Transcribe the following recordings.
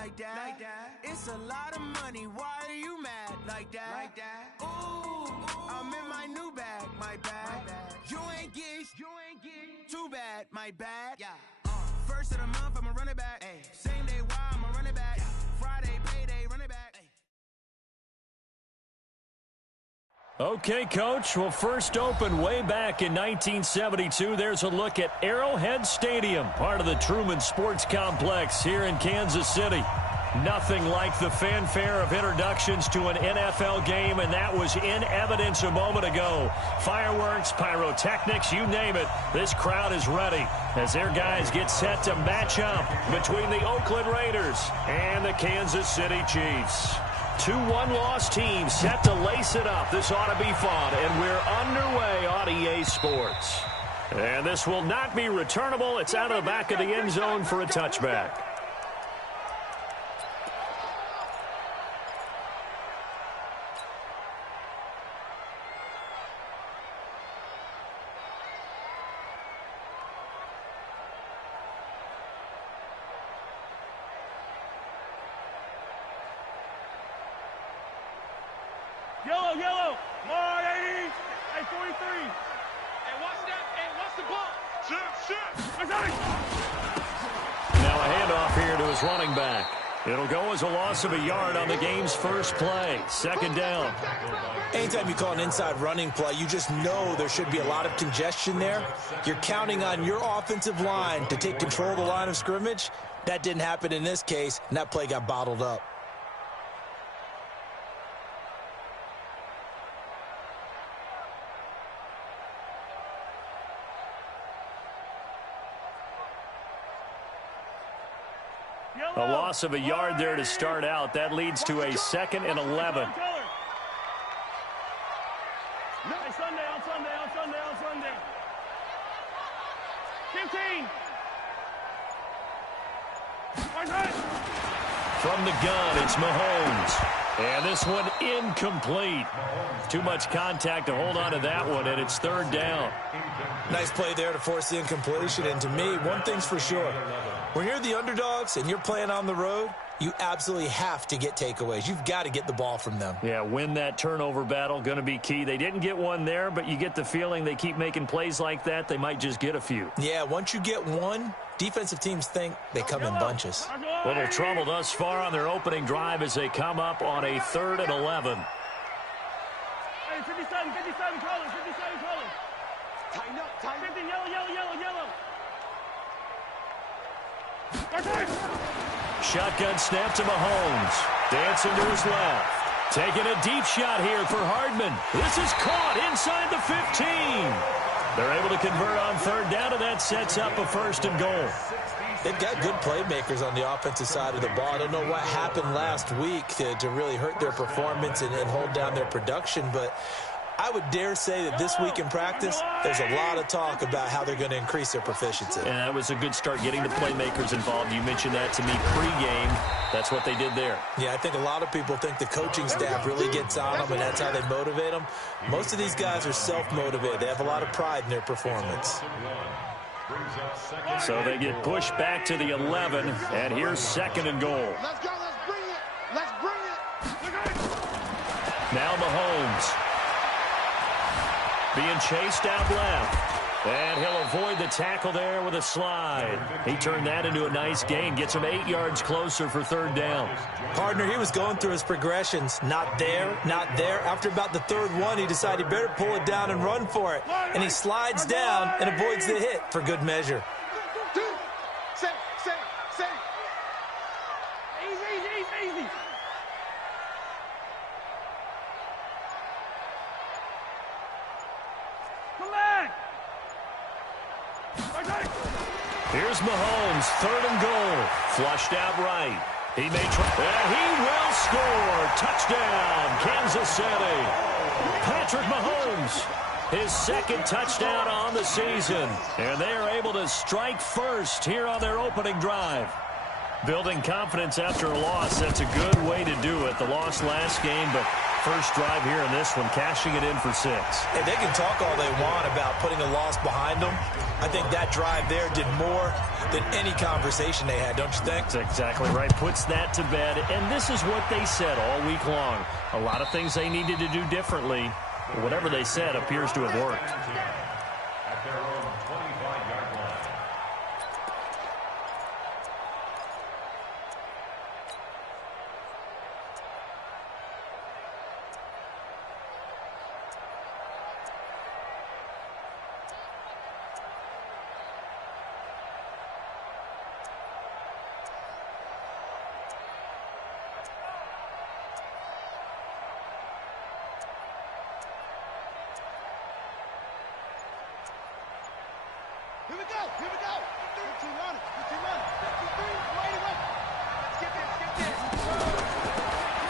like that. It's a lot of money. Why are you mad like that? Ooh, I'm in my new bag, my bad. You ain't get too bad, my bad. First of the month, I'ma run it back. Same day, why I'ma run it back. Friday, payday, run it back. Okay, Coach. Well, first opened way back in 1972. There's a look at Arrowhead Stadium, part of the Truman Sports Complex here in Kansas City. Nothing like the fanfare of introductions to an NFL game, and that was in evidence a moment ago. Fireworks, pyrotechnics, you name it. This crowd is ready as their guys get set to match up between the Oakland Raiders and the Kansas City Chiefs. 2 one-loss teams set to lace it up. This ought to be fun, and we're underway on EA Sports. And this will not be returnable. It's out of the back of the end zone for a touchback. Yellow, more 80, hey, 43. Hey, watch that, hey, watch the ball. Shit. Now a handoff here to his running back. It'll go as a loss of a yard on the game's first play. Second down. Anytime you call an inside running play, you just know there should be a lot of congestion there. You're counting on your offensive line to take control of the line of scrimmage. That didn't happen in this case, and that play got bottled up. A loss of a yard there to start out. That leads to a 2nd and 11. Hey, Sunday. 15. From the gun, it's Mahomes. And this one incomplete. Too much contact to hold on to that one, and it's 3rd down. Nice play there to force the incompletion. And to me, one thing's for sure. When you're the underdogs and you're playing on the road, you absolutely have to get takeaways. You've got to get the ball from them. Yeah, win that turnover battle, going to be key. They didn't get one there, but you get the feeling they keep making plays like that, they might just get a few. Yeah, once you get one, defensive teams think they come in bunches. Little trouble thus far on their opening drive as they come up on a 3rd and 11. Hey, 57 colors. Tighten up. 50, yellow. Shotgun snap to Mahomes. Dancing to his left. Taking a deep shot here for Hardman. This is caught inside the 15. They're able to convert on 3rd down, and that sets up a 1st and goal. They've got good playmakers on the offensive side of the ball. I don't know what happened last week to really hurt their performance and hold down their production, but I would dare say that this week in practice, there's a lot of talk about how they're going to increase their proficiency. And that was a good start getting the playmakers involved. You mentioned that to me pregame. That's what they did there. Yeah, I think a lot of people think the coaching staff really gets on them, and that's how they motivate them. Most of these guys are self-motivated. They have a lot of pride in their performance. So they get pushed back to the 11, and here's 2nd and goal. Let's go, let's bring it. Now Mahomes. Being chased out left. And he'll avoid the tackle there with a slide. He turned that into a nice gain. Gets him 8 yards closer for 3rd down. Partner, he was going through his progressions. Not there. After about the 3rd one, he decided he better pull it down and run for it. And he slides down and avoids the hit for good measure. Safe. Easy. Come back. Here's Mahomes, 3rd and goal. Flushed out right. He may try. And he will score. Touchdown, Kansas City. Patrick Mahomes, his 2nd touchdown on the season. And they are able to strike first here on their opening drive. Building confidence after a loss, that's a good way to do it. The loss last game, but first drive here in this one, cashing it in for 6. Hey, they can talk all they want about putting a loss behind them. I think that drive there did more than any conversation they had, don't you think? That's exactly right. Puts that to bed. And this is what they said all week long. A lot of things they needed to do differently. But whatever they said appears to have worked. At their own 25-yard line. Here we go. 15 runners. 53, right away. Let's get this.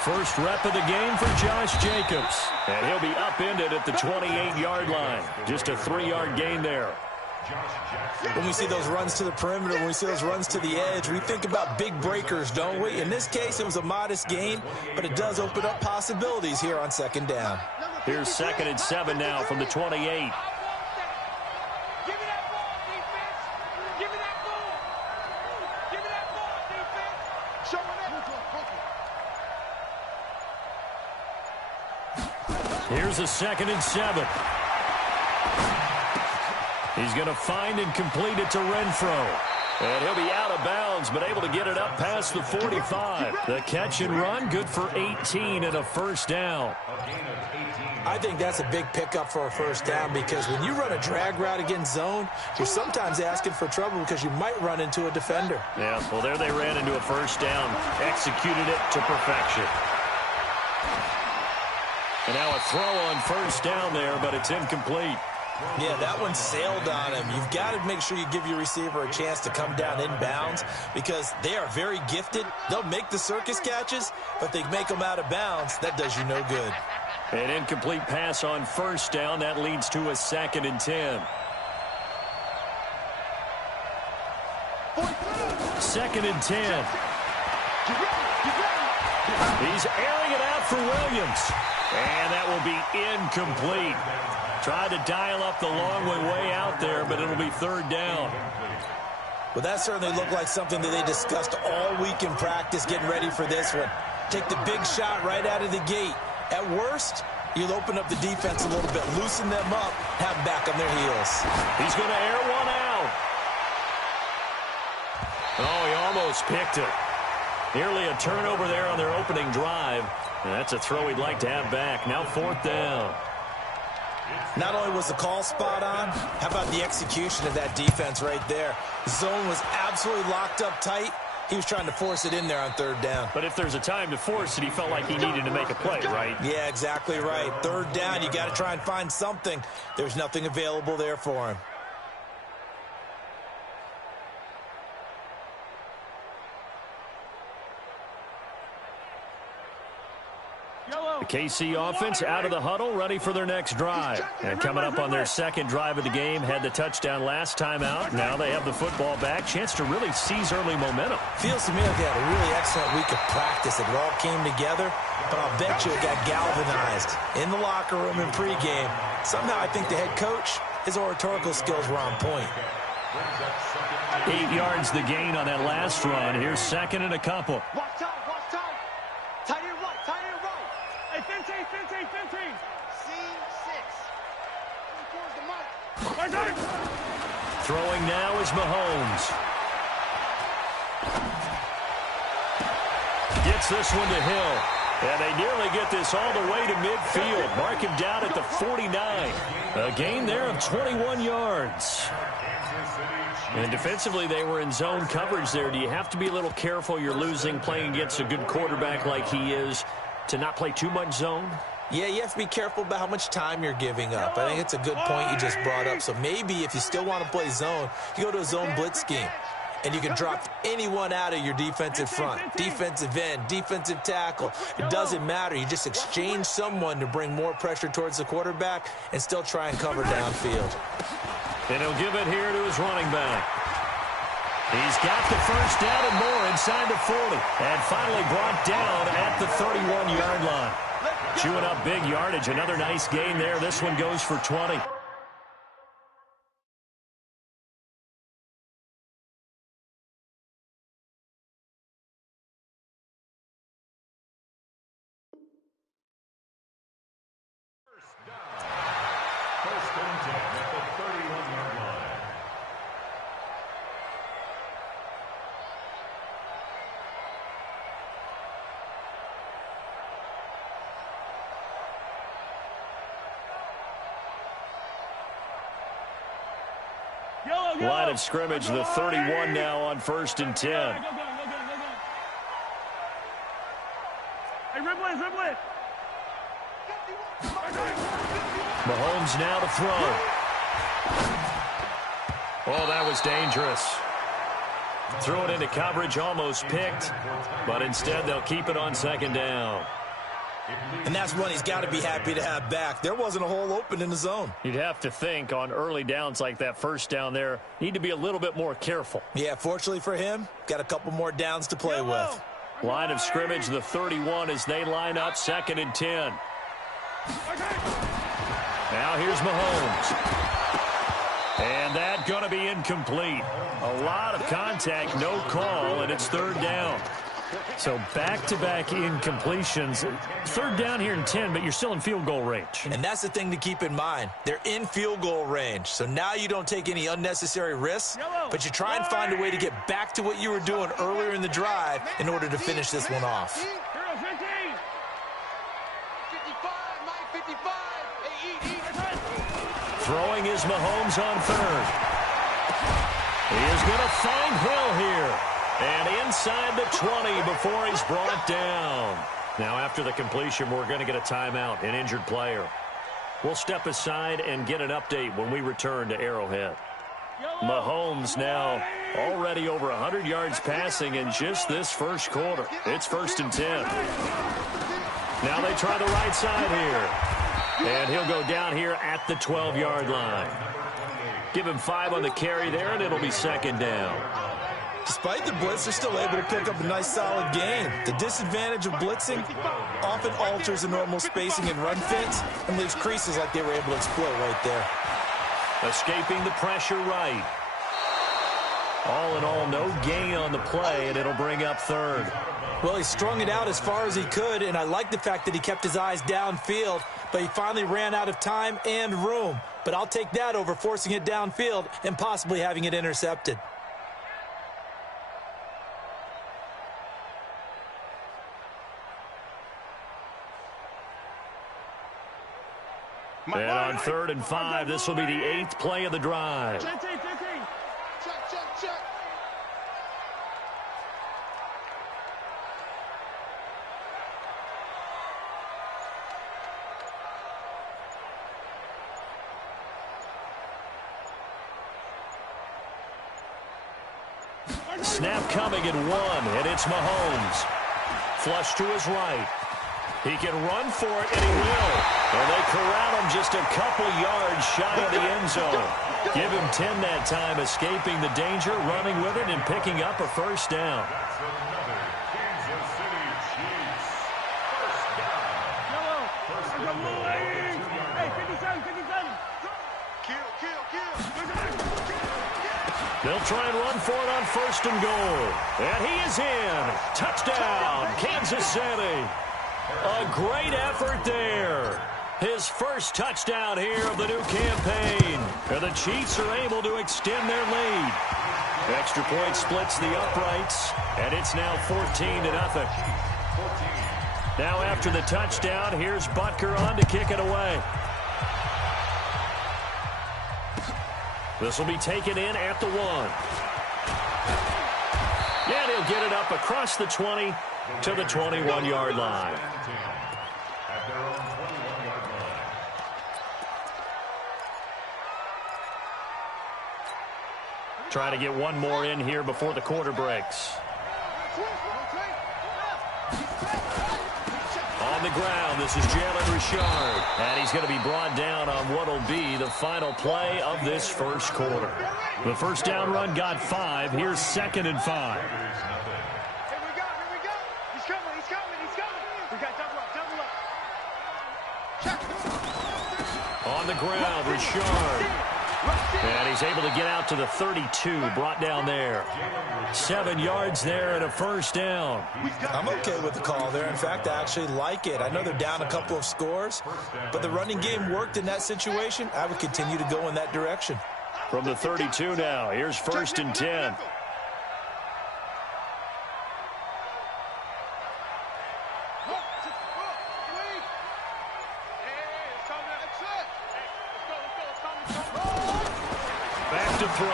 First rep of the game for Josh Jacobs. And he'll be upended at the 28-yard line. Just a 3-yard gain there. When we see those runs to the perimeter, when we see those runs to the edge, we think about big breakers, don't we? In this case, it was a modest gain, but it does open up possibilities here on second down. Here's 2nd and 7 now from the 28. Here's a 2nd and 7. He's going to find and complete it to Renfro. And he'll be out of bounds, but able to get it up past the 45. The catch and run, good for 18 and a first down. I think that's a big pickup for a first down because when you run a drag route against zone, you're sometimes asking for trouble because you might run into a defender. Yeah, well, there they ran into a first down, executed it to perfection. And now a throw on first down there, but it's incomplete. Yeah, that one sailed on him. You've got to make sure you give your receiver a chance to come down inbounds because they are very gifted. They'll make the circus catches, but they make them out of bounds. That does you no good. An incomplete pass on first down. That leads to a 2nd and 10. 2nd and 10. He's airing it out for Williams. And that will be incomplete. Tried to dial up the long way out there, but it'll be 3rd down. Well, that certainly looked like something that they discussed all week in practice getting ready for this one. Take the big shot right out of the gate. At worst, you'll open up the defense a little bit, loosen them up, have them back on their heels. He's going to air one out. Oh, he almost picked it. Nearly a turnover there on their opening drive. And that's a throw he'd like to have back. Now 4th down. Not only was the call spot on, how about the execution of that defense right there? The zone was absolutely locked up tight. He was trying to force it in there on 3rd down. But if there's a time to force it, he felt like he needed to make a play, right? Yeah, exactly right. 3rd down, you got to try and find something. There's nothing available there for him. The KC offense out of the huddle, ready for their next drive. And coming up on their 2nd drive of the game, had the touchdown last time out. Now they have the football back. Chance to really seize early momentum. Feels to me like they had a really excellent week of practice. It all came together, but I'll bet you it got galvanized in the locker room in pregame. Somehow I think the head coach, his oratorical skills were on point. 8 yards the gain on that last run. Here's 2nd and a couple. Watch out. Tight end right. Hey, Fente. C6. Towards the mic. Throwing now is Mahomes. Gets this one to Hill. And they nearly get this all the way to midfield. Mark him down at the 49. A gain there of 21 yards. And defensively, they were in zone coverage there. Do you have to be a little careful? You're losing, playing against a good quarterback like he is, to not play too much zone? Yeah, you have to be careful about how much time you're giving up. I think it's a good point you just brought up. So maybe if you still want to play zone, you go to a zone blitz scheme. And you can drop anyone out of your defensive front, defensive end, defensive tackle. It doesn't matter. You just exchange someone to bring more pressure towards the quarterback and still try and cover downfield. And he'll give it here to his running back. He's got the first down and more inside the 40. And finally brought down at the 31-yard line. Chewing up big yardage. Another nice gain there. This one goes for 20. First and 10 at the 31-yard line. Line of scrimmage, the 31 now on first and 10. Hey, dribble it. Mahomes now to throw. Oh, that was dangerous. Threw it into coverage, almost picked, but instead they'll keep it on second down. And that's one he's got to be happy to have back. There wasn't a hole open in the zone. You'd have to think on early downs like that first down there, need to be a little bit more careful. Yeah, fortunately for him, got a couple more downs to play with. Line of scrimmage, the 31 as they line up second and 10. Now here's Mahomes. And that going to be incomplete. A lot of contact, no call, and it's third down. So back-to-back incompletions. Third down here in 10, but you're still in field goal range. And that's the thing to keep in mind. They're in field goal range. So now you don't take any unnecessary risks, but you try and find a way to get back to what you were doing earlier in the drive in order to finish this one off. 55, Mike, 55. Throwing is Mahomes on third. He is going to find Hill here. And inside the 20 before he's brought down. Now after the completion, we're going to get a timeout, an injured player. We'll step aside and get an update when we return to Arrowhead. Mahomes now already over 100 yards passing in just this first quarter. It's first and 10. Now they try the right side here. And he'll go down here at the 12-yard line. Give him 5 on the carry there, and it'll be second down. Despite the blitz, they're still able to pick up a nice solid gain. The disadvantage of blitzing often alters the normal spacing and run fits and leaves creases like they were able to exploit right there. Escaping the pressure right. All in all, no gain on the play, and it'll bring up third. Well, he strung it out as far as he could, and I like the fact that he kept his eyes downfield, but he finally ran out of time and room. But I'll take that over forcing it downfield and possibly having it intercepted. And on third and 5, this will be the 8th play of the drive. Check. Snap coming at 1, and it's Mahomes. Flush to his right. He can run for it, and he will. And they corral him just a couple yards shy of the end zone. Give him 10 that time, escaping the danger, running with it, and picking up a first down. That's another Kansas City Chiefs. First down. First and goal at the 2-yard line. Hey, 57. Kill. They'll try and run for it on first and goal. And he is in. Touchdown, Kansas City. A great effort there. His first touchdown here of the new campaign. And the Chiefs are able to extend their lead. Extra point splits the uprights, and it's now 14-0. Now after the touchdown, here's Butker on to kick it away. This will be taken in at the 1. And he'll get it up across the 20 to the 21-yard line. At their own 21-yard line. Try to get one more in here before the quarter breaks. On On the ground, this is Jalen Richard. And he's going to be brought down on what will be the final play of this first quarter. The first down run got 5. Here's 2nd and 5. Here we go. He's coming. We got double up. On the ground, Richard. And he's able to get out to the 32, brought down there. 7 yards there and a first down. I'm okay with the call there. In fact, I actually like it. I know they're down a couple of scores, but the running game worked in that situation. I would continue to go in that direction. From the 32 now, here's 1st and 10. Back to throw.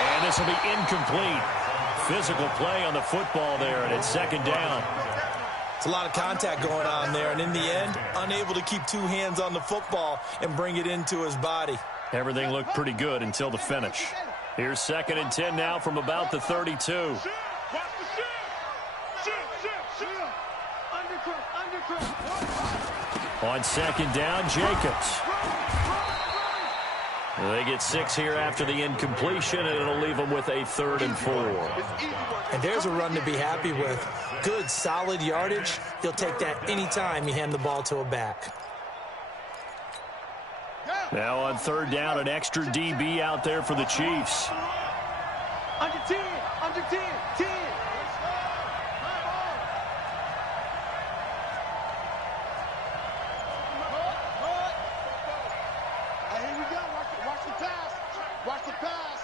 And this will be incomplete. Physical play on the football there, and it's 2nd down. It's a lot of contact going on there, and in the end, unable to keep 2 hands on the football and bring it into his body. Everything looked pretty good until the finish. Here's 2nd and 10 now from about the 32. On 2nd down, Jacobs. They get 6 here after the incompletion, and it'll leave them with a 3rd and 4. And there's a run to be happy with. Good, solid yardage. He'll take that anytime you hand the ball to a back. Now on 3rd down, an extra DB out there for the Chiefs. Under 10. Watch the pass.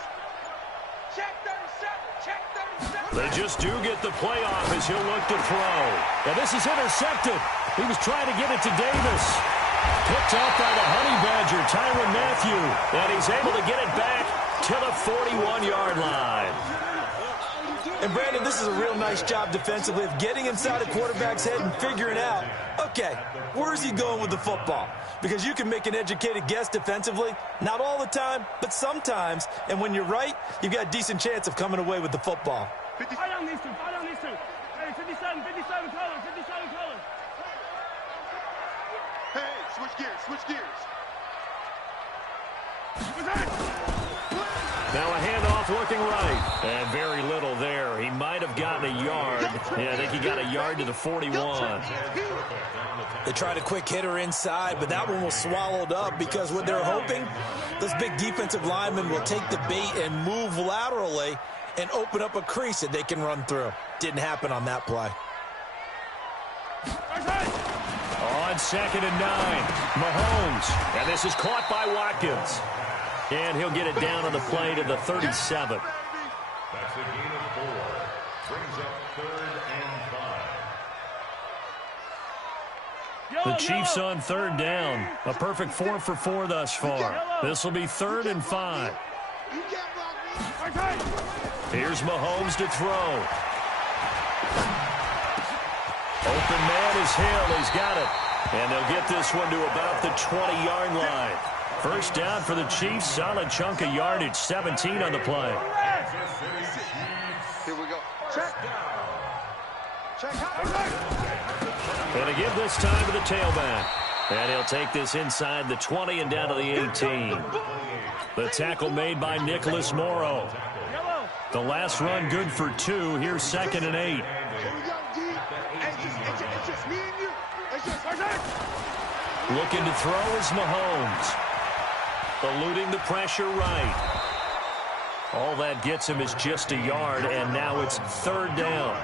Check 37. They just do get the play off as he'll look to throw. And this is intercepted. He was trying to get it to Davis. Picked up by the Honey Badger, Tyrann Mathieu. And he's able to get it back to the 41-yard line. And, Brandon, this is a real nice job defensively of getting inside a quarterback's head and figuring out, okay, where's he going with the football? Because you can make an educated guess defensively, not all the time, but sometimes. And when you're right, you've got a decent chance of coming away with the football. Fight on these two. Hey, 57 colors. Hey, switch gears. Now a handoff looking right. And very little there. He might have gotten a yard. Yeah, I think he got a yard to the 41. They tried a quick hitter inside, but that one was swallowed up because what they're hoping, those big defensive linemen will take the bait and move laterally and open up a crease that they can run through. Didn't happen on that play. On 2nd and 9, Mahomes. And this is caught by Watkins. And he'll get it down on the play to the 37. That's a gain of 4. Brings up 3rd and 5. The Chiefs on 3rd down. A perfect 4 for 4 thus far. This will be 3rd and 5. Here's Mahomes to throw. Open man is Hill. He's got it. And they'll get this one to about the 20-yard line. First down for the Chiefs. Solid chunk of yardage. 17 on the play. Here we go. Check. And to give this time to the tailback. And he'll take this inside the 20 and down to the 18. The tackle made by Nicholas Morrow. The last run good for 2. Here's 2nd and 8. Looking to throw is Mahomes. Eluding the pressure right. All that gets him is just a yard, and now it's 3rd down.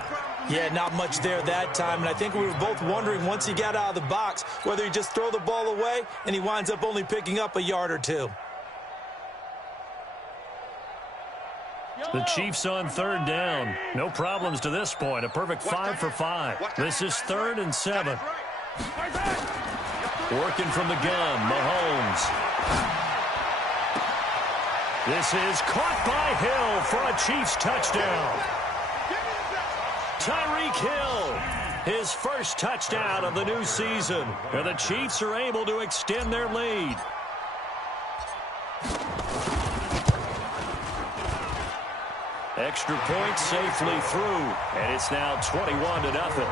Yeah, not much there that time, and I think we were both wondering once he got out of the box whether he just throw the ball away and he winds up only picking up a yard or 2. The Chiefs on 3rd down. No problems to this point. A perfect 5 for 5. This is 3rd and 7. Working from the gun, Mahomes. This is caught by Hill for a Chiefs touchdown. Tyreek Hill, his first touchdown of the new season. And the Chiefs are able to extend their lead. Extra point safely through, and it's now 21-0.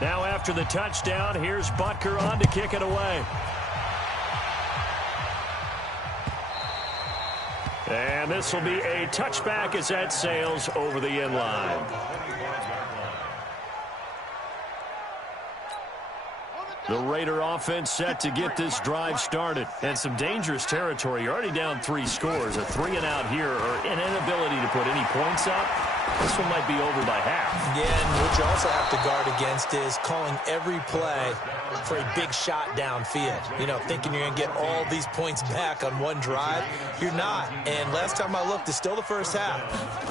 Now after the touchdown, here's Butker on to kick it away. And this will be a touchback as that sails over the end line. The Raider offense set to get this drive started. And some dangerous territory. You're already down 3 scores. A 3-and-out here or an inability to put any points up. This one might be over by half. Yeah, and what you also have to guard against is calling every play for a big shot downfield. You know, thinking you're going to get all these points back on one drive. You're not. And last time I looked, it's still the first half.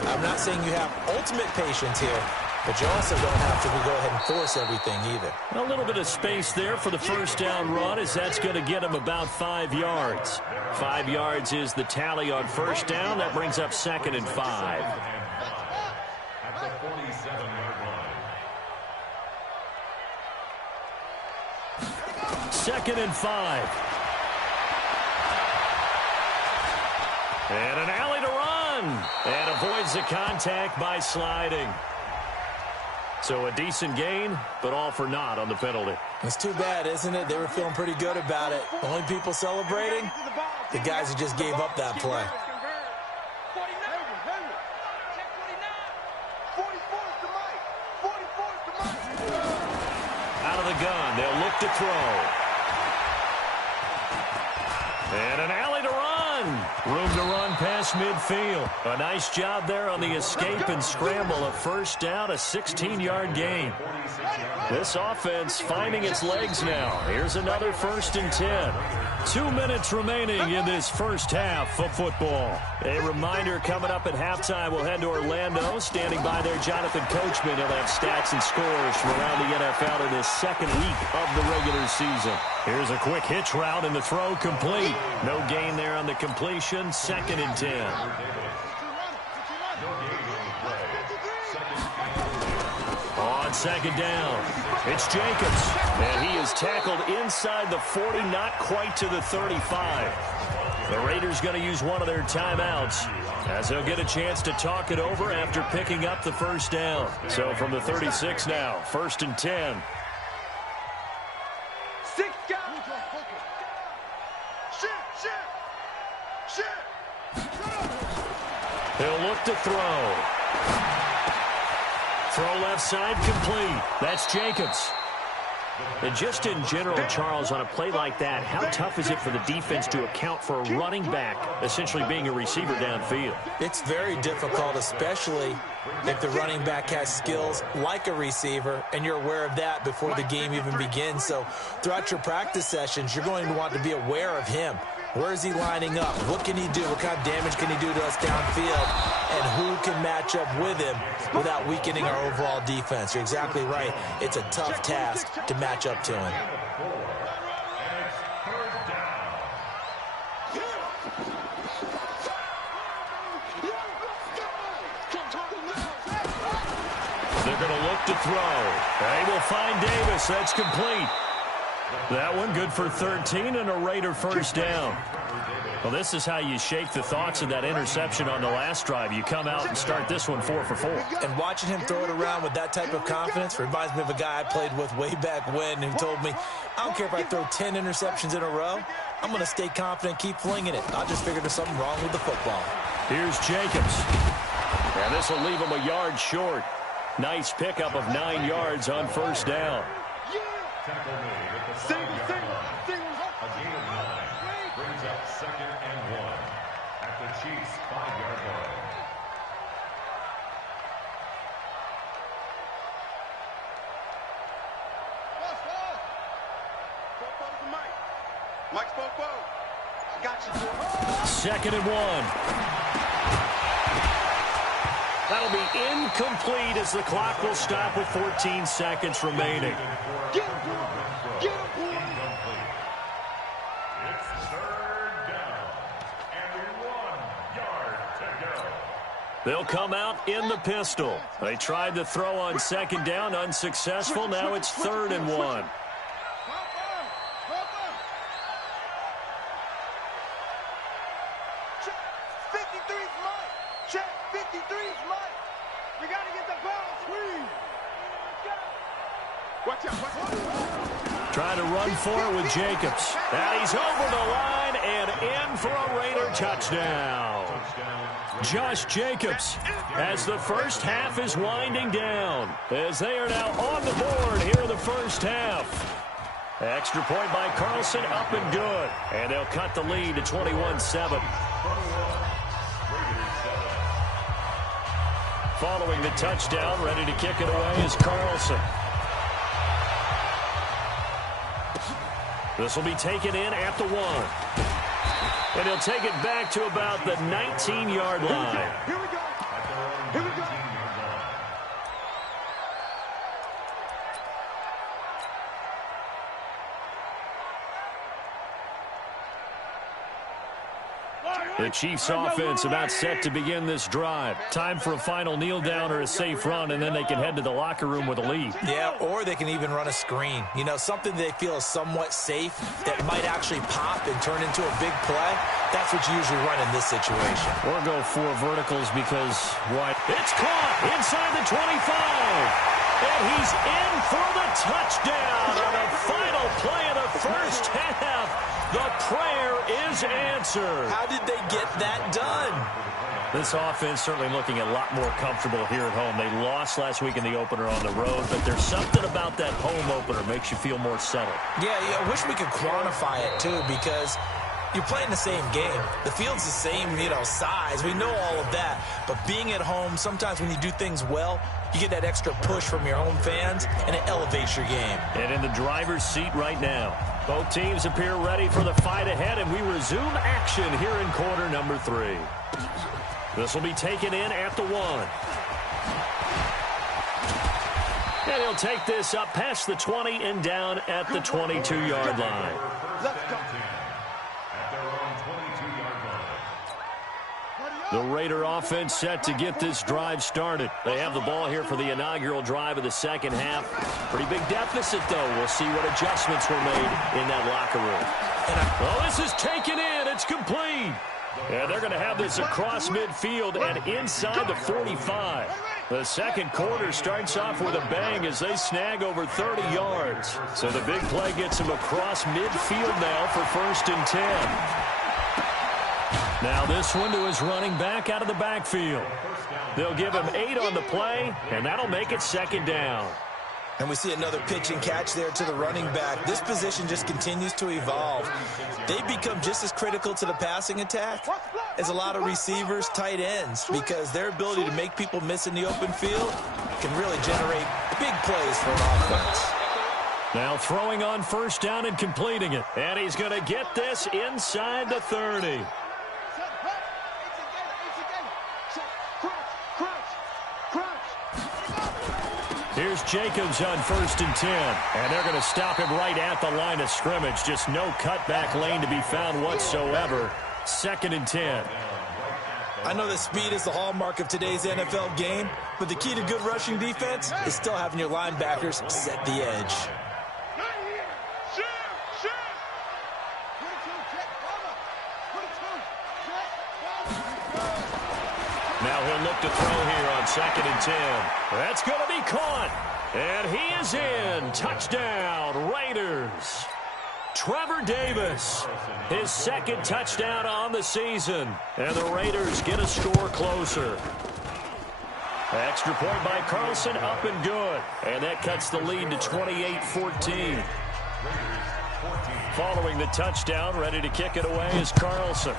I'm not saying you have ultimate patience here, but you also don't have to go ahead and force everything either. A little bit of space there for the first down run, as that's going to get him about 5 yards. 5 yards is the tally on first down. That brings up 2nd and 5. At the 47-yard line. 2nd and 5. And an alley to run. And avoids the contact by sliding. So a decent gain, but all for naught on the penalty. It's too bad, isn't it? They were feeling pretty good about it. The only people celebrating, the guys who just gave up that play. Out of the gun, they'll look to throw. And an alley to run. Room to run past midfield. A nice job there on the escape and scramble. A first down, a 16-yard gain. This offense finding its legs now. Here's another 1st and 10. 2 minutes remaining in this first half of football. A reminder, coming up at halftime, we'll head to Orlando. Standing by there, Jonathan Coachman. He'll have stats and scores from around the NFL in his 2nd week of the regular season. Here's a quick hitch route, and the throw complete. No gain there on the completion. 2nd and 10. On 2nd down, it's Jacobs. And he is tackled inside the 40, not quite to the 35. The Raiders going to use one of their timeouts as they'll get a chance to talk it over after picking up the first down. So from the 36 now, 1st and 10. He'll look to throw. Throw left side complete. That's Jacobs. And just in general, Charles, on a play like that, how tough is it for the defense to account for a running back essentially being a receiver downfield? It's very difficult, especially if the running back has skills like a receiver, and you're aware of that before the game even begins. So throughout your practice sessions, you're going to want to be aware of him. Where is he lining up? What can he do? What kind of damage can he do to us downfield? And who can match up with him without weakening our overall defense? You're exactly right. It's a tough task to match up to him. They're going to look to throw. They will find Davis. That's complete. That one good for 13 and a Raider first down. Well, this is how you shake the thoughts of that interception on the last drive. You come out and start this one 4 for 4. And watching him throw it around with that type of confidence reminds me of a guy I played with way back when who told me, I don't care if I throw 10 interceptions in a row. I'm going to stay confident, keep flinging it. I just figured there's something wrong with the football. Here's Jacobs. And this will leave him a yard short. Nice pickup of 9 yards on first down. Tackle made at the 5-yard line. A gain of 9 brings up 2nd and 1 at the Chiefs' 5-yard line. Mike Spopo. I got you. 2nd and 1. That'll be incomplete as the clock will stop with 14 seconds remaining. Get him. It's 3rd down and 1 yard to go. They'll come out in the pistol. They tried to throw on 2nd down, unsuccessful. Now it's 3rd and 1. Trying to run for it with Jacobs. And he's over the line and in for a Raider touchdown. Josh Jacobs as the first half is winding down, as they are now on the board here in the first half. Extra point by Carlson, up and good. And they'll cut the lead to 21-7. Following the touchdown, ready to kick it away is Carlson. This will be taken in at the 1. And he'll take it back to about the 19-yard line. Here we go. Here we go. The Chiefs offense about set to begin this drive. Time for a final kneel down or a safe run, and then they can head to the locker room with a lead. Yeah, or they can even run a screen. You know, something they feel is somewhat safe that might actually pop and turn into a big play. That's what you usually run in this situation. Or go 4 verticals because, what? It's caught inside the 25. And he's in for the touchdown on the final play of the first half. The prayer is answered. How did they get that done? This offense certainly looking a lot more comfortable here at home. They lost last week in the opener on the road, but there's something about that home opener makes you feel more settled. Yeah, I wish we could quantify it, too, because you're playing the same game. The field's the same, size. We know all of that. But being at home, sometimes when you do things well, you get that extra push from your home fans, and it elevates your game. And in the driver's seat right now, both teams appear ready for the fight ahead, and we resume action here in quarter number 3. This will be taken in at the 1. And he'll take this up past the 20 and down at the 22-yard line. Let's go. The Raider offense set to get this drive started. They have the ball here for the inaugural drive of the second half. Pretty big deficit, though. We'll see what adjustments were made in that locker room. Oh, this is taken in. It's complete. And they're going to have this across midfield and inside the 45. The second quarter starts off with a bang as they snag over 30 yards. So the big play gets them across midfield now for 1st and 10. Now this one to his running back out of the backfield. They'll give him 8 on the play, and that'll make it 2nd down. And we see another pitch and catch there to the running back. This position just continues to evolve. They become just as critical to the passing attack as a lot of receivers, tight ends, because their ability to make people miss in the open field can really generate big plays for an offense. Now throwing on 1st down and completing it. And he's going to get this inside the 30. Here's Jacobs on 1st and 10. And they're going to stop him right at the line of scrimmage. Just no cutback lane to be found whatsoever. 2nd and 10. I know that speed is the hallmark of today's NFL game, but the key to good rushing defense is still having your linebackers set the edge. Now he'll look to throw here on 2nd and 10. That's going to be caught. And he is in. Touchdown, Raiders. Trevor Davis, his 2nd touchdown on the season. And the Raiders get a score closer. Extra point by Carlson, up and good. And that cuts the lead to 28-14. Following the touchdown, ready to kick it away is Carlson.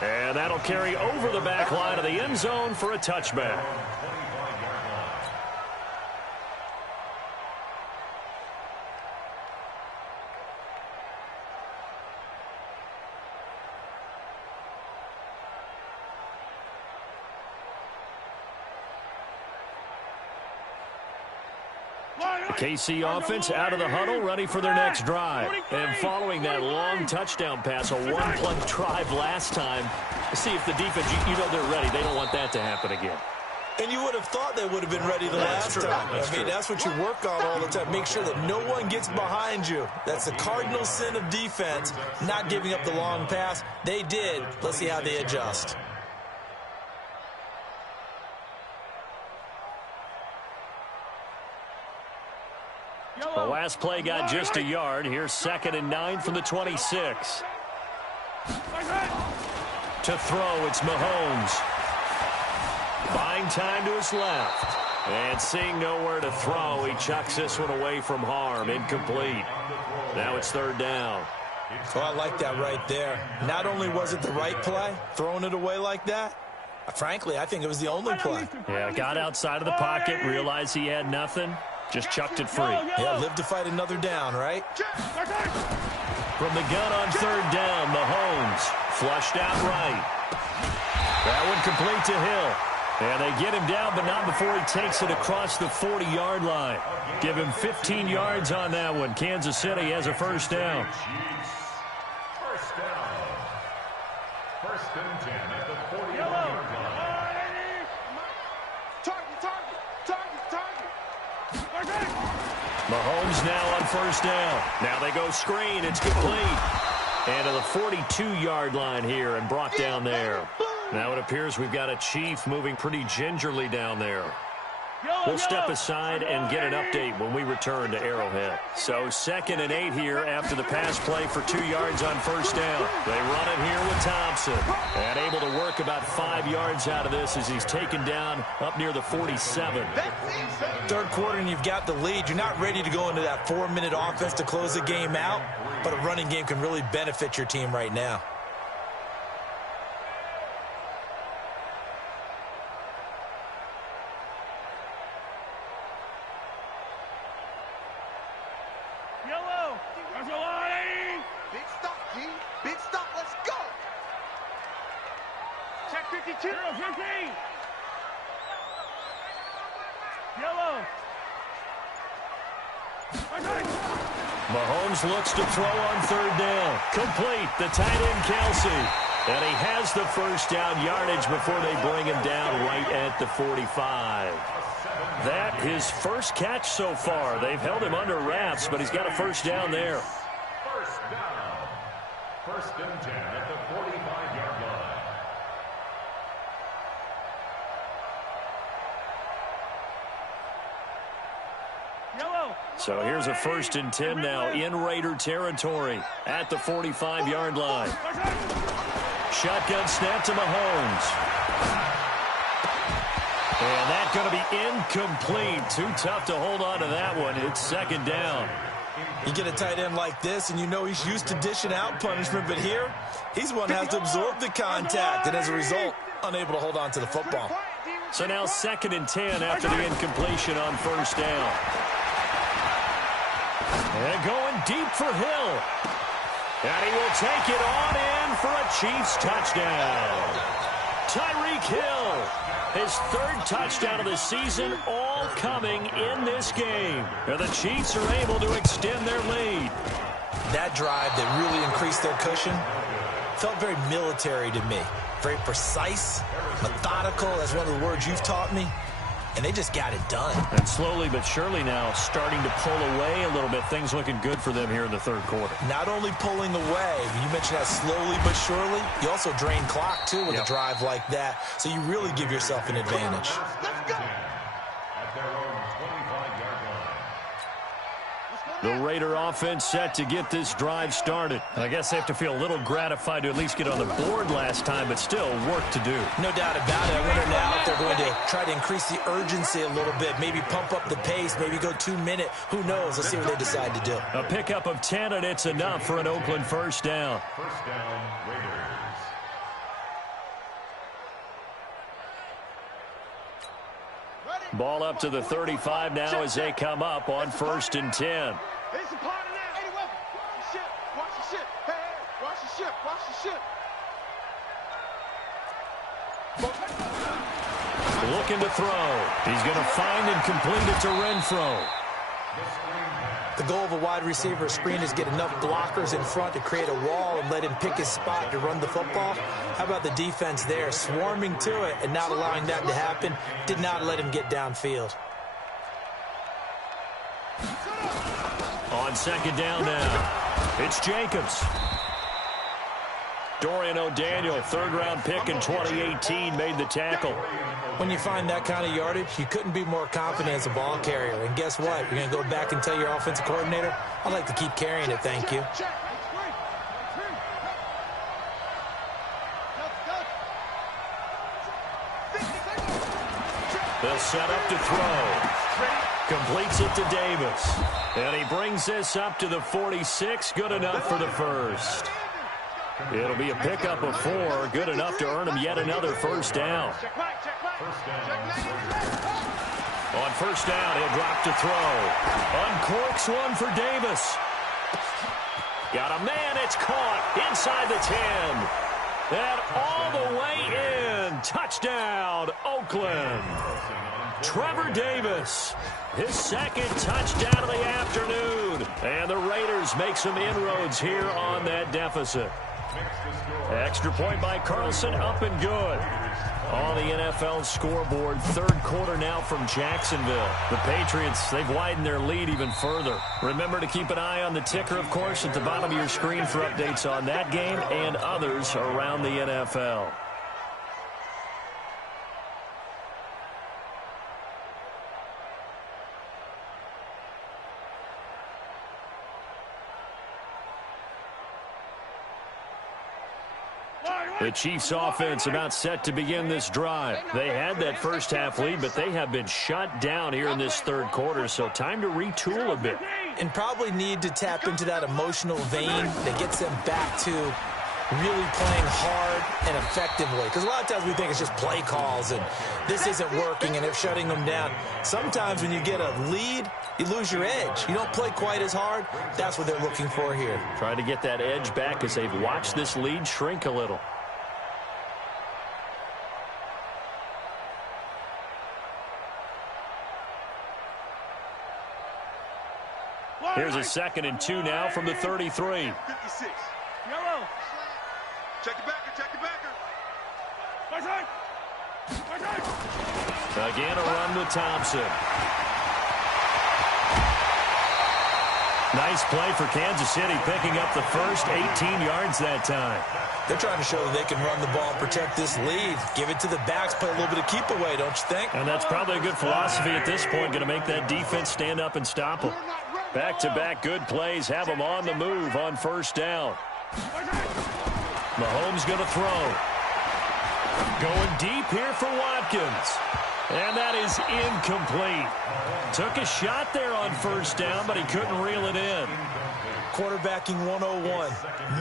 And that'll carry over the back line of the end zone for a touchback. The KC offense out of the huddle, ready for their next drive. And following that long touchdown pass, a one-play drive last time, see if the defense, you know they're ready. They don't want that to happen again. And you would have thought they would have been ready the last time. I mean, that's what you work on all the time. Make sure that no one gets behind you. That's the cardinal sin of defense, not giving up the long pass. They did. Let's see how they adjust. The last play got just a yard. Here's 2nd and 9 from the 26. To throw, it's Mahomes. Buying time to his left. And seeing nowhere to throw, he chucks this one away from harm. Incomplete. Now it's 3rd down. Oh, I like that right there. Not only was it the right play, throwing it away like that, frankly, I think it was the only play. Yeah, got outside of the pocket, realized he had nothing, just chucked it free. Yeah, live to fight another down, right? From the gun on 3rd down, Mahomes flushed out right. That one complete to Hill. And they get him down, but not before he takes it across the 40-yard line. Give him 15 yards on that one. Kansas City has a 1st down. First down. 1st and 10 at the 41-yard line. Target. Mahomes now on 1st down. Now they go screen. It's complete. And to the 42-yard line here and brought down there. Now it appears we've got a Chief moving pretty gingerly down there. We'll step aside and get an update when we return to Arrowhead. So 2nd and 8 here after the pass play for 2 yards on 1st down. They run it here with Thompson. And able to work about 5 yards out of this as he's taken down up near the 47. 3rd quarter and you've got the lead. You're not ready to go into that 4-minute offense to close the game out, but a running game can really benefit your team right now. Big stop, G. Big stop. Let's go. Check 52. 15. Yellow. Mahomes looks to throw on 3rd down. Complete. The tight end, Kelsey. And he has the 1st down yardage before they bring him down right at the 45. That his 1st catch so far. They've held him under wraps, but he's got a 1st down there. 1st down. 1st and 10 at the 45-yard line. So here's a 1st and 10 now in Raider territory at the 45-yard line. Shotgun snap to Mahomes. And that's going to be incomplete. Too tough to hold on to that one. It's 2nd down. You get a tight end like this, and you know he's used to dishing out punishment, but here, he's one that has to absorb the contact, and as a result, unable to hold on to the football. So now 2nd and 10 after the incompletion on 1st down. And going deep for Hill. And he will take it on in for a Chiefs touchdown. Tyreek Hill, his 3rd touchdown of the season, all coming in this game. And the Chiefs are able to extend their lead. That drive that really increased their cushion felt very military to me. Very precise, methodical, that's one of the words you've taught me. And they just got it done. And slowly but surely now starting to pull away a little bit. Things looking good for them here in the 3rd quarter. Not only pulling away, you mentioned that slowly but surely, you also drain clock, too, with a drive like that. So you really give yourself an advantage. Let's go. At their own 25-yard line. The Raider offense set to get this drive started. And I guess they have to feel a little gratified to at least get on the board last time, but still work to do. No doubt about it. I wonder now if they're going to try to increase the urgency a little bit, maybe pump up the pace, maybe go 2-minute. Who knows? Let's see what they decide to do. A pickup of 10, and it's enough for an Oakland 1st down. 1st down, Raiders. Ball up to the 35 now as they come up on 1st and 10. It's a party now. Hey, watch the ship. Watch the ship. Hey, watch the ship. Watch the ship. Looking to throw. He's going to find and complete it to Renfro. The goal of a wide receiver screen is get enough blockers in front to create a wall and let him pick his spot to run the football. How about the defense there, swarming to it and not allowing that to happen? Did not let him get downfield. On 2nd down now, it's Jacobs. Dorian O'Daniel, third-round pick in 2018, made the tackle. When you find that kind of yardage, you couldn't be more confident as a ball carrier. And guess what? You're going to go back and tell your offensive coordinator, I'd like to keep carrying it, thank you. They'll set up to throw. Completes it to Davis. And he brings this up to the 46. Good enough for the first. It'll be a pickup of 4. Good enough to earn him yet another first down. On first down, he'll drop to throw. Uncorks one for Davis. Got a man. It's caught inside the 10. And all the way in. Touchdown, Oakland. Trevor Davis, his second touchdown of the afternoon. And the Raiders make some inroads here on that deficit. Extra point by Carlson, up and good. On the NFL scoreboard, third quarter now from Jacksonville. The Patriots, they've widened their lead even further. Remember to keep an eye on the ticker, of course, at the bottom of your screen for updates on that game and others around the NFL. The Chiefs offense about set to begin this drive. They had that first half lead, but they have been shut down here in this third quarter, so time to retool a bit. And probably need to tap into that emotional vein that gets them back to really playing hard and effectively. Because a lot of times we think it's just play calls and this isn't working and they're shutting them down. Sometimes when you get a lead, you lose your edge. You don't play quite as hard. That's what they're looking for here. Trying to get that edge back as they've watched this lead shrink a little. Here's a 2nd and 2 now from the 33. 56. Yellow. Check the backer, check the backer. My side. My side. Again, a run with Thompson. Nice play for Kansas City, picking up the first 18 yards that time. They're trying to show that they can run the ball and protect this lead. Give it to the backs, play a little bit of keep away, don't you think? And that's probably a good philosophy at this point, going to make that defense stand up and stop them. Back-to-back good plays have them on the move on first down. Mahomes going to throw. Going deep here for Watkins. And that is incomplete. Took a shot there on first down, but he couldn't reel it in. Quarterbacking 101.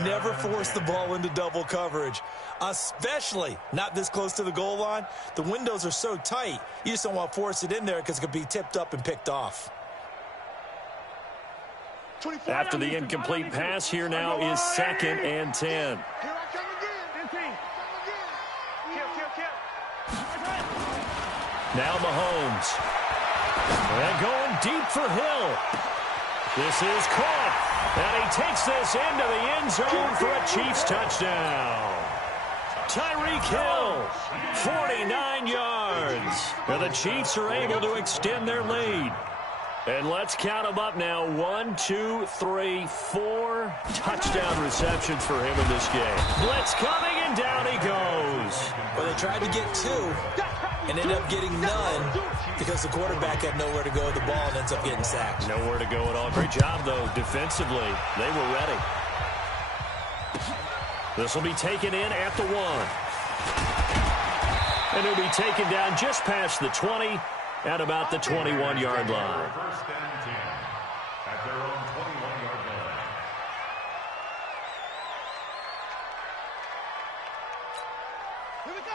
Never force the ball into double coverage, especially not this close to the goal line. The windows are so tight, you just don't want to force it in there because it could be tipped up and picked off. After the incomplete pass, here now is 2nd and 10. Here I come again. Kill. Now Mahomes. And going deep for Hill. This is caught. And he takes this into the end zone for a Chiefs touchdown. Tyreek Hill, 49 yards. And the Chiefs are able to extend their lead. And let's count them up now. 1, 2, 3, 4 touchdown receptions for him in this game. Blitz coming, and down he goes. Well, they tried to get 2 and ended up getting none because the quarterback had nowhere to go with the ball and ends up getting sacked. Nowhere to go at all. Great job, though, defensively. They were ready. This will be taken in at the 1. And it'll be taken down just past the 20. At about the 21-yard line. First and 10 at their own 21-yard line.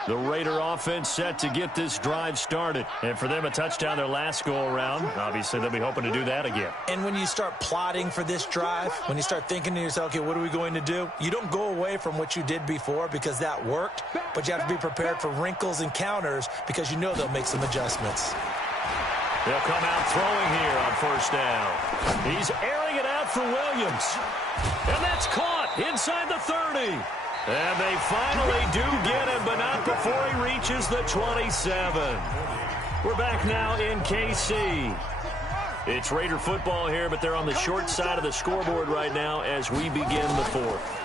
The Raider offense set to get this drive started. And for them, a touchdown their last go-around. Obviously, they'll be hoping to do that again. And when you start plotting for this drive, when you start thinking to yourself, okay, what are we going to do? You don't go away from what you did before because that worked, but you have to be prepared for wrinkles and counters because you know they'll make some adjustments. They'll come out throwing here on first down. He's airing it out for Williams. And that's caught inside the 30. And they finally do get him, but not before he reaches the 27. We're back now in KC. It's Raider football here, but they're on the short side of the scoreboard right now as we begin the fourth.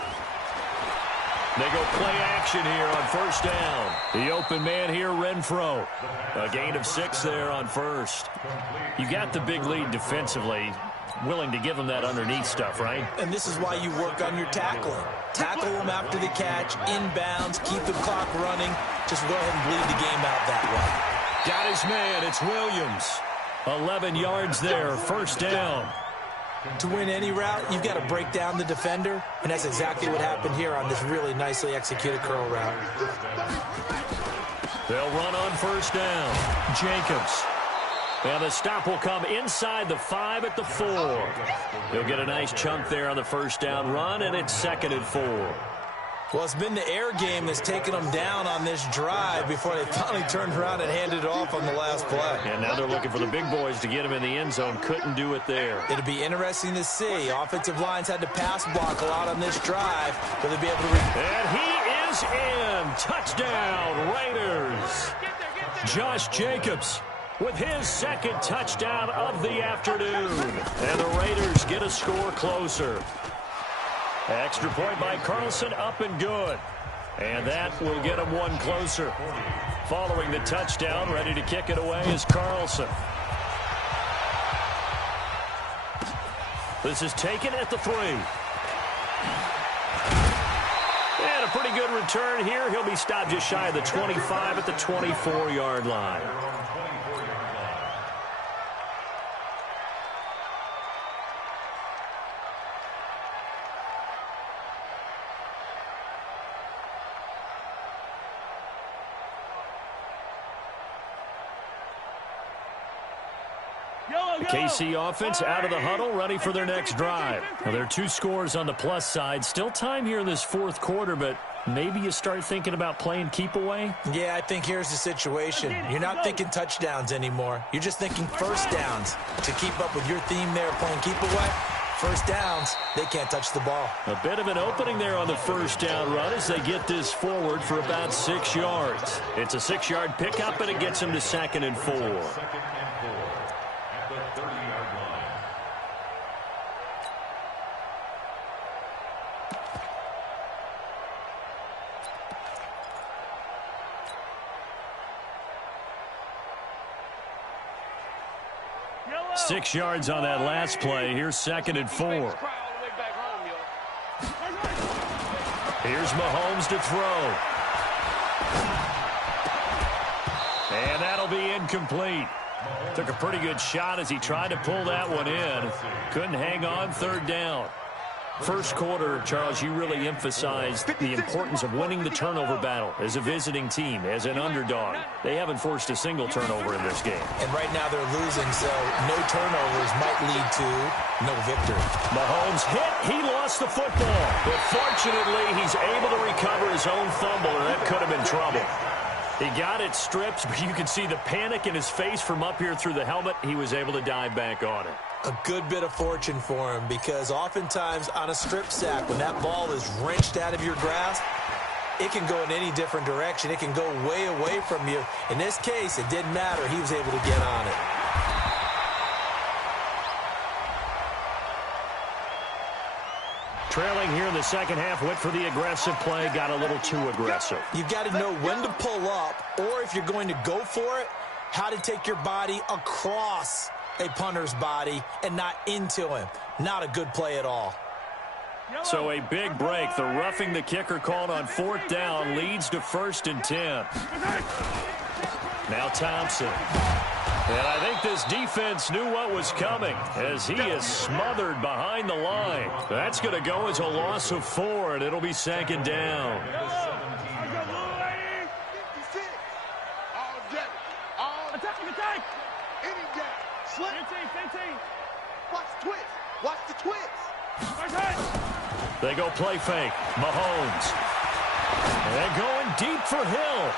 They go play action here on first down. The open man here, Renfro. A gain of 6 there on first. You got the big lead defensively. Willing to give them that underneath stuff, right? And this is why you work on your tackling. Tackle them after the catch, inbounds, keep the clock running. Just go ahead and bleed the game out that way. Got his man. It's Williams. 11 yards there, first down. To win any route, you've got to break down the defender, and that's exactly what happened here on this really nicely executed curl route. They'll run on first down. Jacobs. And the stop will come inside the 5 at the 4. He'll get a nice chunk there on the first down run, and it's 2nd and 4. Well, it's been the air game that's taken them down on this drive before they finally turned around and handed it off on the last play. And now they're looking for the big boys to get him in the end zone. Couldn't do it there. It'll be interesting to see. Offensive lines had to pass block a lot on this drive. Will they be able to... And he is in. Touchdown, Raiders. Josh Jacobs with his 2nd touchdown of the afternoon. And the Raiders get a score closer. Extra point by Carlson, up and good. And that will get him one closer. Following the touchdown, ready to kick it away is Carlson. This is taken at the 3. And a pretty good return here. He'll be stopped just shy of the 25 at the 24-yard line. The KC offense out of the huddle, ready for their next drive. Well, there are 2 scores on the plus side. Still time here in this 4th quarter, but maybe you start thinking about playing keep away? Yeah, I think here's the situation. You're not thinking touchdowns anymore. You're just thinking first downs. To keep up with your theme there, playing keep away, first downs, they can't touch the ball. A bit of an opening there on the first down run as they get this forward for about 6 yards. It's a 6-yard pickup, and it gets them to 2nd and 4. Six yards on that last play. Here's 2nd and 4. Here's Mahomes to throw. And that'll be incomplete. Took a pretty good shot as he tried to pull that one in. Couldn't hang on, 3rd down. First quarter, Charles, you really emphasized the importance of winning the turnover battle as a visiting team, as an underdog. They haven't forced a single turnover in this game. And right now they're losing, so no turnovers might lead to no victory. Mahomes hit. He lost the football. But fortunately, he's able to recover his own fumble, or that could have been trouble. He got it stripped, but you can see the panic in his face from up here through the helmet. He was able to dive back on it. A good bit of fortune for him, because oftentimes on a strip sack, when that ball is wrenched out of your grasp, it can go in any different direction. It can go way away from you. In this case, it didn't matter. He was able to get on it. Trailing here in the second half, went for the aggressive play, got a little too aggressive. You've got to know when to pull up, or if you're going to go for it, how to take your body across a punter's body and not into him. Not a good play at all. So a big break. The roughing the kicker called on 4th down leads to 1st and 10. Now Thompson. And I think this defense knew what was coming as he is smothered behind the line. That's going to go as a loss of 4, and it'll be 2nd down. Watch the twist. They go play fake. Mahomes. And going deep for Hill.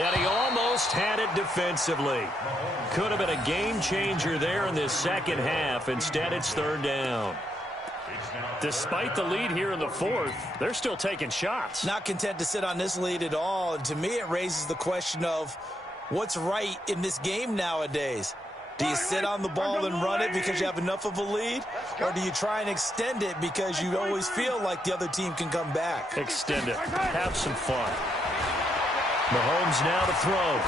And he almost had it defensively. Could have been a game changer there in this second half. Instead, it's 3rd down. Despite the lead here in the 4th, they're still taking shots. Not content to sit on this lead at all. And to me, it raises the question of what's right in this game nowadays. Do you sit on the ball and run it because you have enough of a lead? Or do you try and extend it because you always feel like the other team can come back? Extend it. Have some fun. Mahomes now to throw.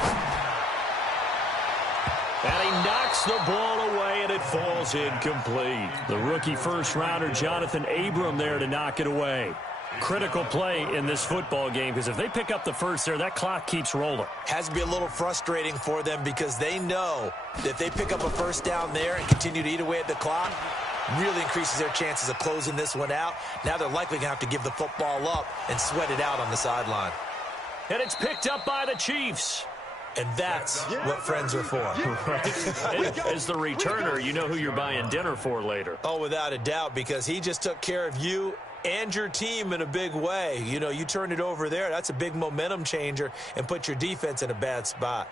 And he knocks the ball away, and it falls incomplete. The rookie first-rounder, Jonathan Abram, there to knock it away. Critical play in this football game, because if they pick up the first there, that clock keeps rolling. Has to be a little frustrating for them because they know that if they pick up a first down there and continue to eat away at the clock, really increases their chances of closing this one out. Now they're likely going to have to give the football up and sweat it out on the sideline. And it's picked up by the Chiefs. And that's what friends are for. Right. As the returner, you know who you're buying dinner for later. Oh, without a doubt, because he just took care of you and your team in a big way. You know, you turn it over there, that's a big momentum changer and put your defense in a bad spot.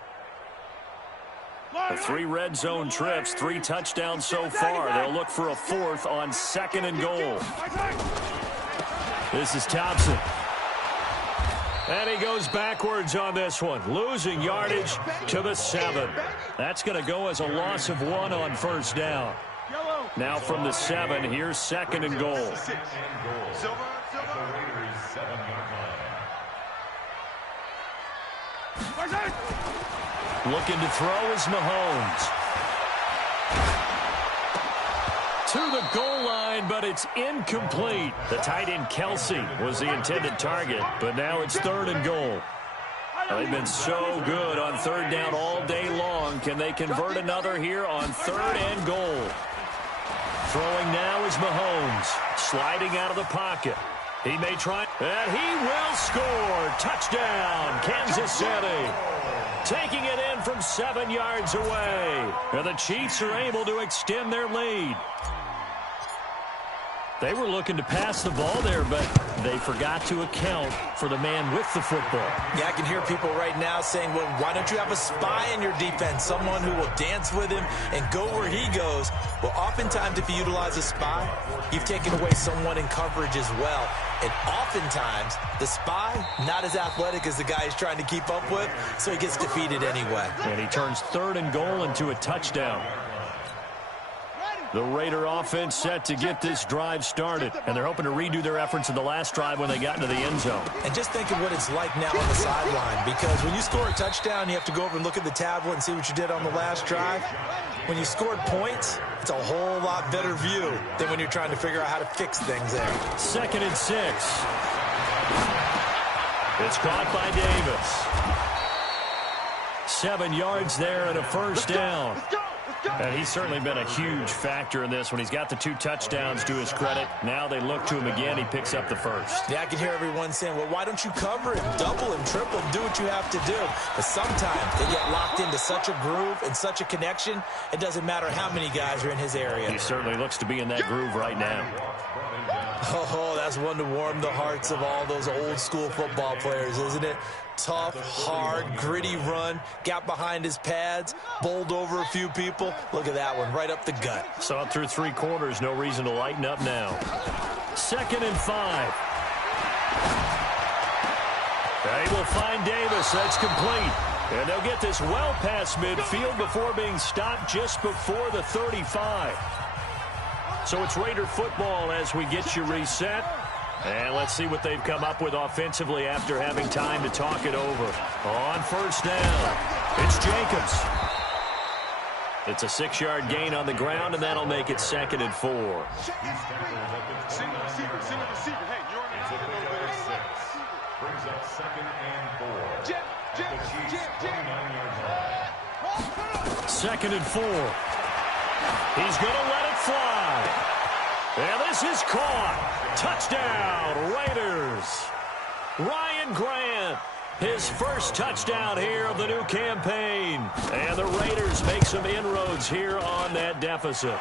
3 red zone trips, 3 touchdowns so far. They'll look for a 4th on 2nd and goal. This is Thompson. And he goes backwards on this one, losing yardage to the 7. That's going to go as a loss of 1 on first down. Now from the 7, here's 2nd and goal. Looking to throw is Mahomes. To the goal line, but it's incomplete. The tight end Kelsey was the intended target, but now it's 3rd and goal. They've been so good on 3rd down all day long. Can they convert another here on 3rd and goal? Throwing now is Mahomes, sliding out of the pocket. He may try, and he will score. Touchdown, Kansas City. Taking it in from 7 yards away. And the Chiefs are able to extend their lead. They were looking to pass the ball there, but they forgot to account for the man with the football. Yeah, I can hear people right now saying, well, why don't you have a spy in your defense, someone who will dance with him and go where he goes? Well, oftentimes if you utilize a spy, you've taken away someone in coverage as well. And oftentimes, the spy, not as athletic as the guy he's trying to keep up with, so he gets defeated anyway. And he turns 3rd and goal into a touchdown. The Raider offense set to get this drive started, and they're hoping to redo their efforts in the last drive when they got into the end zone. And just think of what it's like now on the sideline, because when you score a touchdown, you have to go over and look at the tablet and see what you did on the last drive. When you scored points, it's a whole lot better view than when you're trying to figure out how to fix things there. 2nd and 6. It's caught by Davis. 7 yards there and a first down. And he's certainly been a huge factor in this when he's got the 2 touchdowns to his credit. Now they look to him again. He picks up the first. Yeah, I can hear everyone saying, well, why don't you cover him, double him, triple him, do what you have to do. But sometimes they get locked into such a groove and such a connection, it doesn't matter how many guys are in his area. He certainly looks to be in that groove right now. Oh, that's one to warm the hearts of all those old school football players, isn't it? Tough, hard, gritty run, got behind his pads, bowled over a few people. Look at that one, right up the gut. Saw it through 3 quarters, no reason to lighten up now. 2nd and 5. They will find Davis, that's complete. And they'll get this well past midfield before being stopped just before the 35. So it's Raider football as we get you reset. And let's see what they've come up with offensively after having time to talk it over. On first down, it's Jacobs. It's a 6-yard gain on the ground, and that'll make it 2nd and 4. Brings up 2nd and 4. 2nd and 4. He's going to let it fly. And this is caught. Touchdown, Raiders. Ryan Grant, his first touchdown here of the new campaign. And the Raiders make some inroads here on that deficit.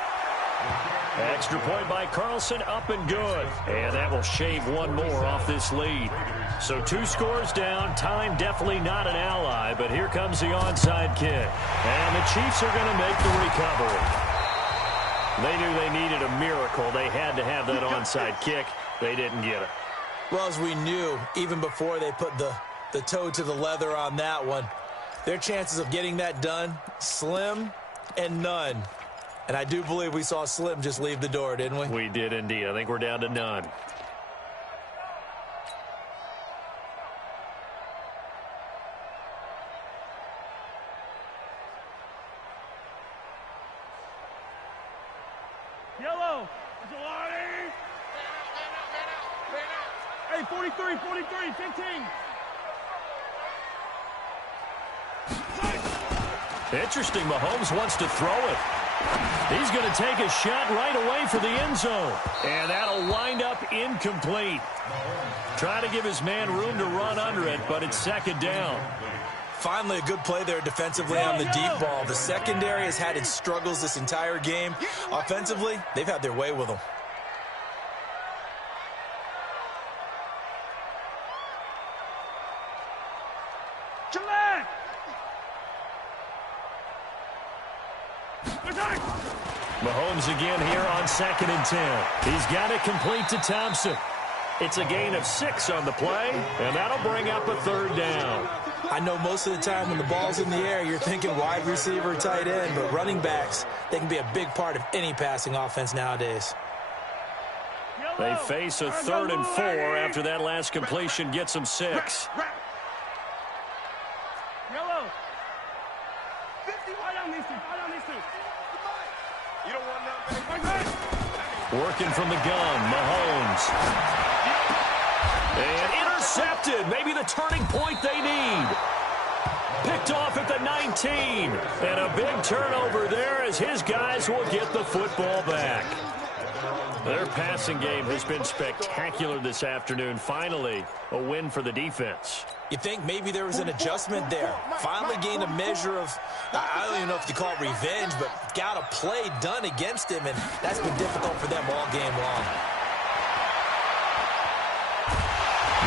Extra point by Carlson, up and good. And that will shave 1 more off this lead. So 2 scores down, time definitely not an ally, but here comes the onside kick. And the Chiefs are going to make the recovery. They knew they needed a miracle. They had to have that onside kick. They didn't get it. Well, as we knew, even before they put the toe to the leather on that one, their chances of getting that done, slim And none. And I do believe we saw Slim just leave the door, didn't we? We did indeed. I think we're down to none. Yellow. Hey, 43, 15. Interesting. Mahomes wants to throw it. He's going to take a shot right away for the end zone. And that'll wind up incomplete. Trying to give his man room to run under it, but it's second down. Finally, a good play there defensively on the deep ball. The secondary has had its struggles this entire game. Offensively, they've had their way with them. Mahomes again here on 2nd and 10. He's got it complete to Thompson. It's a gain of 6 on the play, and that'll bring up a 3rd down. I know most of the time when the ball's in the air, you're thinking wide receiver, tight end, but running backs, they can be a big part of any passing offense nowadays. They face a 3rd and 4 after that last completion gets them 6. Yellow. 50. Right on these two. You don't want nothing. Working from the gun, Mahomes. And intercepted. Maybe the turning point they need. Picked off at the 19. And a big turnover there as his guys will get the football back. Their passing game has been spectacular this afternoon. Finally, a win for the defense. You think maybe there was an adjustment there. Finally gained a measure of, I don't even know if you call it revenge, but got a play done against him, and that's been difficult for them all game long.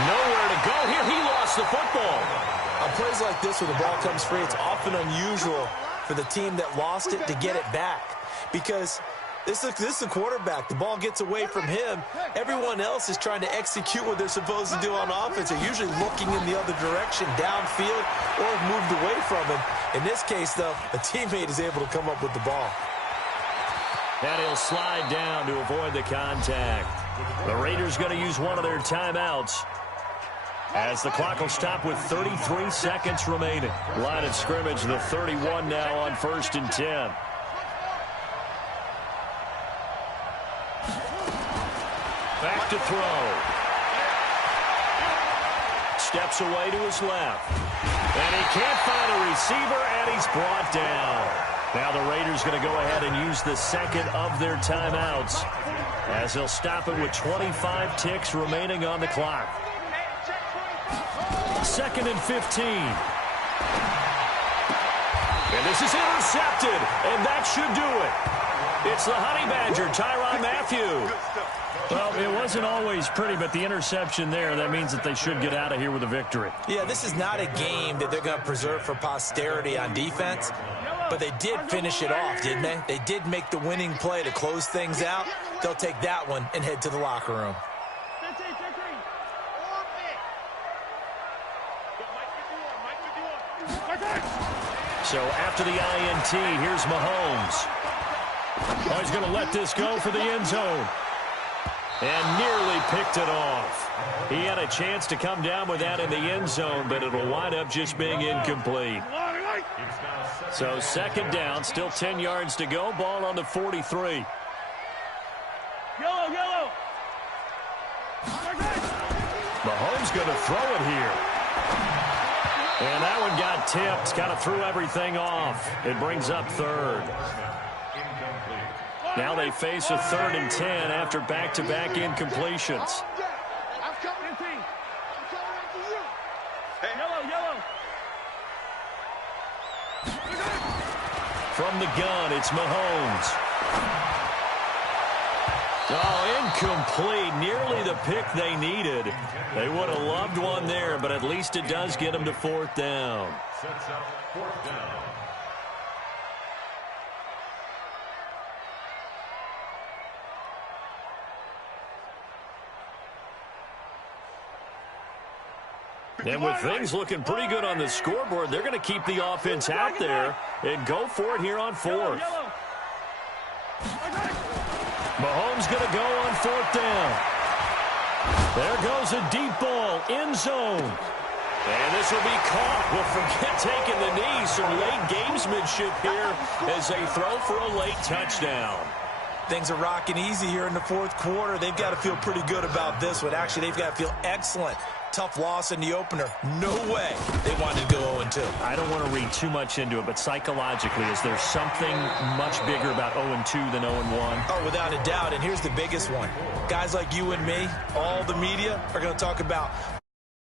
Nowhere to go here. He lost the football. On plays like this where the ball comes free, it's often unusual for the team that lost it to get it back. Because this is the quarterback. The ball gets away from him. Everyone else is trying to execute what they're supposed to do on offense. They're usually looking in the other direction, downfield, or have moved away from him. In this case, though, a teammate is able to come up with the ball. And he'll slide down to avoid the contact. The Raiders going to use one of their timeouts as the clock will stop with 33 seconds remaining. Line of scrimmage, the 31 now on 1st and 10. Back to throw. Steps away to his left. And he can't find a receiver, and he's brought down. Now the Raiders going to go ahead and use the second of their timeouts as they'll stop it with 25 ticks remaining on the clock. 2nd and 15. And this is intercepted, and that should do it. It's the Honey Badger, Tyrann Mathieu. Well, it wasn't always pretty, but the interception there, that means that they should get out of here with a victory. Yeah, this is not a game that they're going to preserve for posterity on defense, but they did finish it off, didn't they? They did make the winning play to close things out. They'll take that one and head to the locker room. So after the INT, here's Mahomes. Oh, he's going to let this go for the end zone. And nearly picked it off. He had a chance to come down with that in the end zone, but it'll wind up just being incomplete. So 2nd down, still 10 yards to go. Ball on the 43. Yellow. Mahomes going to throw it here. And that one got tipped. Kind of threw everything off. It brings up 3rd. Now they face a 3rd and 10 after back-to-back incompletions. From the gun, it's Mahomes. Oh, incomplete. Nearly the pick they needed. They would have loved one there, but at least it does get them to 4th down. Sets up 4th down. And with things looking pretty good on the scoreboard, they're going to keep the offense out there and go for it here on fourth. Mahomes going to go on fourth down. There goes a deep ball, end zone. And this will be caught. Well, forget taking the knee. Some late gamesmanship here as they throw for a late touchdown. Things are rocking easy here in the fourth quarter. They've got to feel pretty good about this one. Actually, they've got to feel excellent. Tough loss in the opener. No way they wanted to go 0-2. I don't want to read too much into it, but psychologically, is there something much bigger about 0-2 than 0-1? Oh, without a doubt, and here's the biggest one. Guys like you and me, all the media, are going to talk about